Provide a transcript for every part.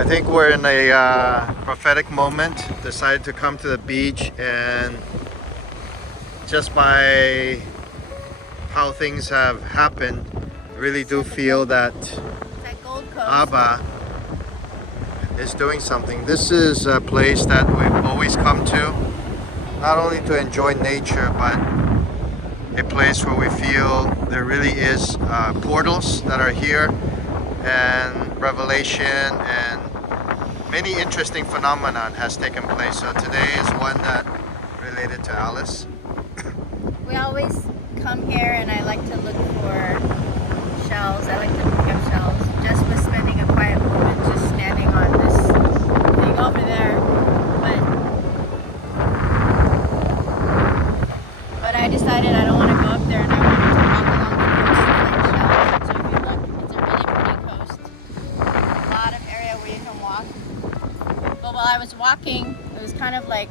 I think we're in a prophetic moment. Decided to come to the beach, and just by how things have happened, really do feel that Gold Coast. Abba is doing something. This is a place that we've always come to, not only to enjoy nature, but a place where we feel there really is portals that are here, and revelation and many interesting phenomenon has taken place. So today is one that related to Alice. We always come here and I like to look for shells. I like to pick up shells. Jess was spending a quiet moment just standing on this thing over there. But I decided I don't want to go up there, and I wanted to walk along the coast to find shells. So if you look, it's a really pretty coast. A lot of area where you can walk. But while I was walking, it was kind of like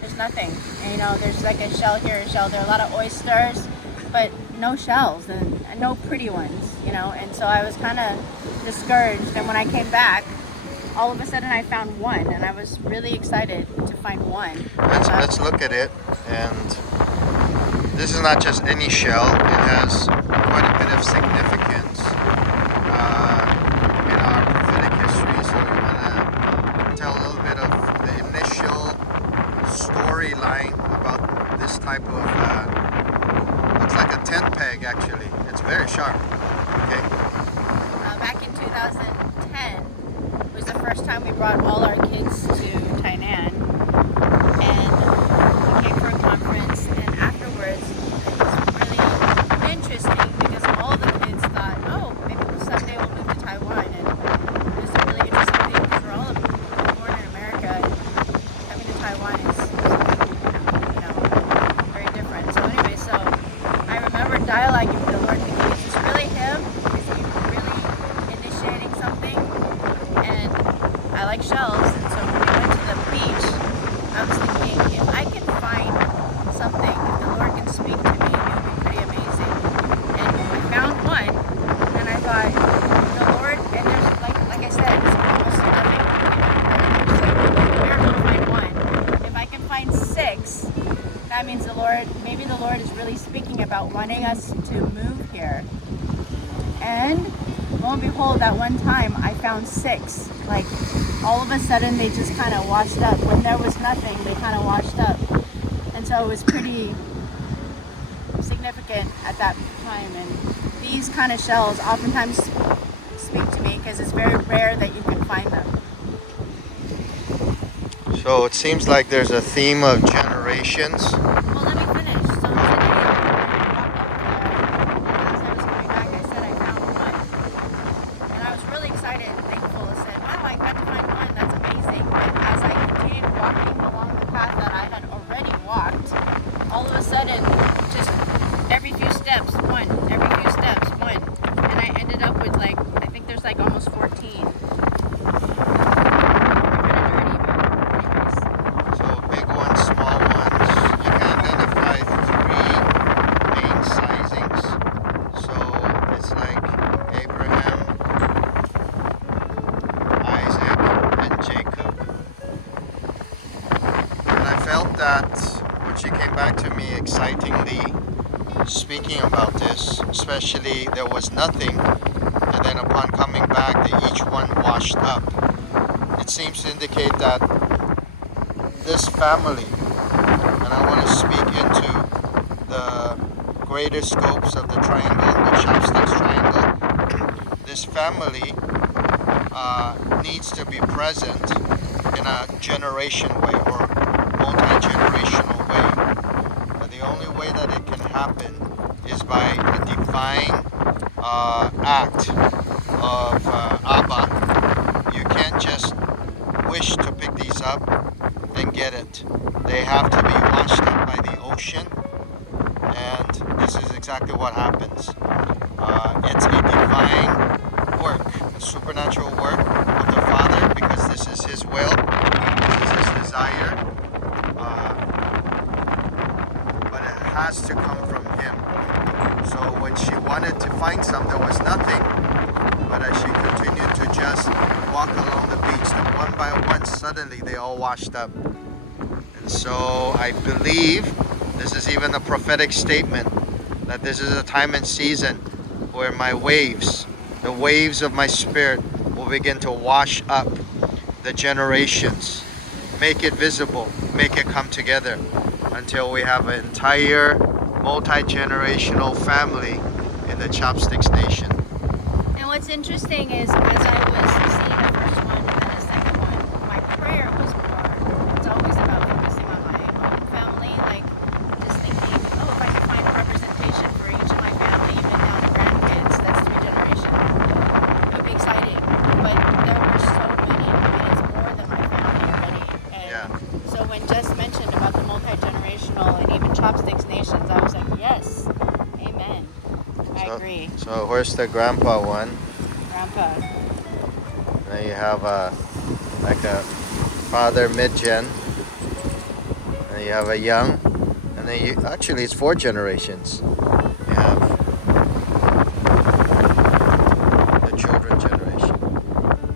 there's nothing. And, you know, there's like a shell here, a shell there, a lot of oysters, but no shells and no pretty ones, you know. And so I was kind of discouraged. And when I came back, all of a sudden I found one, and I was really excited to find one. Let's look at it. And this is not just any shell. It has quite a bit of significance in our prophetic history. So we want to tell a little bit of the initial storyline about this type of, looks like a tent peg actually. It's very sharp. Okay. Back in 2010 was the first time we brought all our kids to Tainan, and we came for a conference, and afterwards it was really interesting because all the kids thought, oh, maybe someday we'll move to Taiwan, and it was a really interesting thing because we're all born in America, and coming to Taiwan is something, you know, very different. So anyway, so I remember dialoguing with the Lord thinking, is this really him? Is he really initiating something? And I like shells, and so when we went to the beach, I was thinking, if I can find something, if the Lord can speak to me, it would be pretty amazing. And I found one, and I thought, the Lord, and there's like I said, it's almost nothing. It's like, where can I find one? If I can find 6, that means maybe the Lord is really speaking about wanting us to move here. And lo and behold, that one time I found 6. Like, all of a sudden they just kind of washed up. When there was nothing, they kind of washed up. And so it was pretty significant at that time. And these kind of shells oftentimes speak to me because it's very rare that you can find them. So it seems like there's a theme of generations. Well, let me finish. So today, I walked over there, and as I was coming back, I said I found one. And I was really excited and thankful. I said, wow, I got to find one. That's amazing. But as I continued walking along the path that I had already walked, all of a sudden, just every few steps, one. Every few steps, one. And I ended up with I think there's almost 14. That when she came back to me excitingly speaking about this, especially there was nothing, and then upon coming back each one washed up. It seems to indicate that this family, and I want to speak into the greater scopes of the triangle, the chopsticks triangle, this family needs to be present in a generation way or multi-generational way. The only way that it can happen is by a divine act of Abba. You can't just wish to pick these up and get it. They have to be washed up by the ocean, and this is exactly what happens. It's a divine work, a supernatural work of the Father, because this is His will, this is His desire. But it has to come from Him. So when she wanted to find some, there was nothing. But as she continued to just walk along the beach, weeks, and one by one, suddenly they all washed up. And so I believe this is even a prophetic statement that this is a time and season where my waves, the waves of my spirit, will begin to wash up the generations, make it visible, make it come together until we have an entire multi-generational family in the Chopsticks Nation. And what's interesting is, as I was seeing the first one and then the second one, my prayer was more, it's always about focusing on my own family, like just thinking, oh, if I can find a representation for each of my family, even down to grandkids, that's 3 generations. It would be exciting. But there were so many, I mean, it's more than my family already. And Yeah. so when Jess mentioned about the multi-generational and even Chopsticks Nations, I was like, yes, amen. I agree. So where's the grandpa one? Grandpa. Then you have like a father mid-gen, and you have a young, and then you actually it's 4 generations. You have the children generation,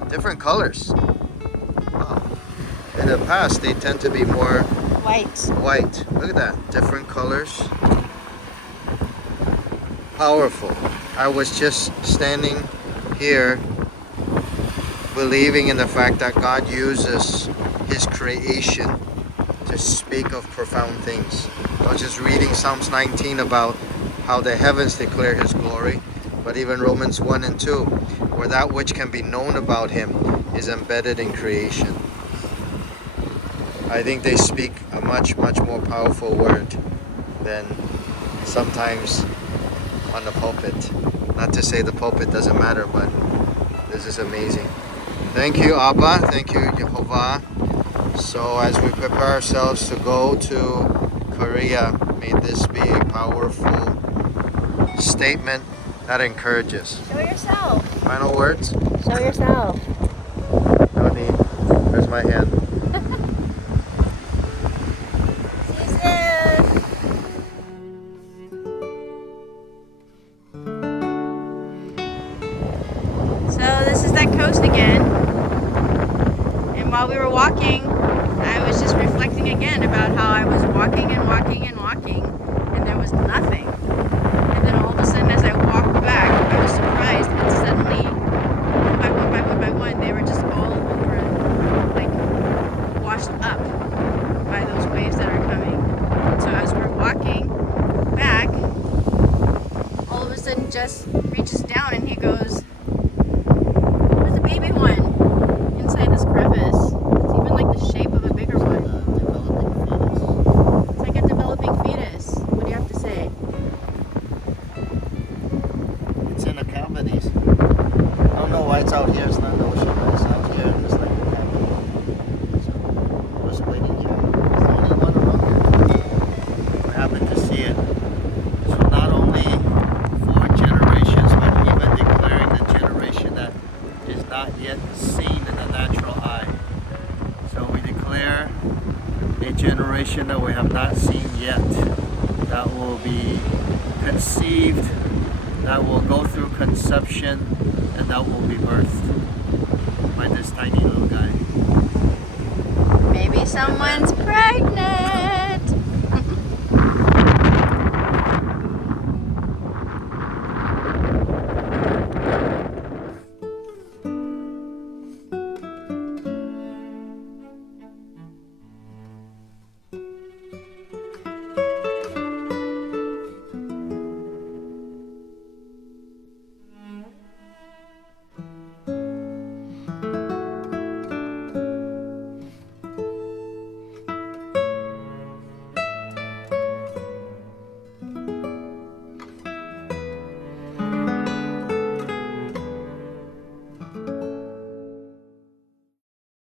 different colors. Wow. In the past, they tend to be more white. Look at that, different colors. Powerful. I was just standing here believing in the fact that God uses His creation to speak of profound things. I was just reading Psalms 19 about how the heavens declare His glory, but even Romans 1 and 2, where that which can be known about Him is embedded in creation. I think they speak a much, much more powerful word than sometimes on the pulpit. Not to say the pulpit doesn't matter, but this is amazing. Thank you, Abba. Thank you, Yehovah. So as we prepare ourselves to go to Korea, may this be a powerful statement that encourages. Show yourself. Final words? Show yourself. No need. Where's my hand? So this is that coast again, and while we were walking, I was just reflecting again about how I was walking and walking and walking, and there was nothing. And then all of a sudden, as I walked back, I was surprised, and suddenly, one by one, they were just all over, like, washed up by those waves that are coming. And so as we're walking back, all of a sudden, Jess reaches down and he goes, baby one inside this crevice. It's even like the shape of a bigger one. It's like a developing fetus. What do you have to say? It's in the cavities. I don't know why it's out here. It's not in the ocean, but it's out here and it's like a cavity. So I was waiting here. It's the only one around here. I happened to see it. So not only 4 generations, but even declaring the generation that is not yet seen in the natural eye. So we declare a generation that we have not seen yet, that will be conceived, that will go through conception, and that will be birthed by this tiny little guy. Maybe someone's pregnant.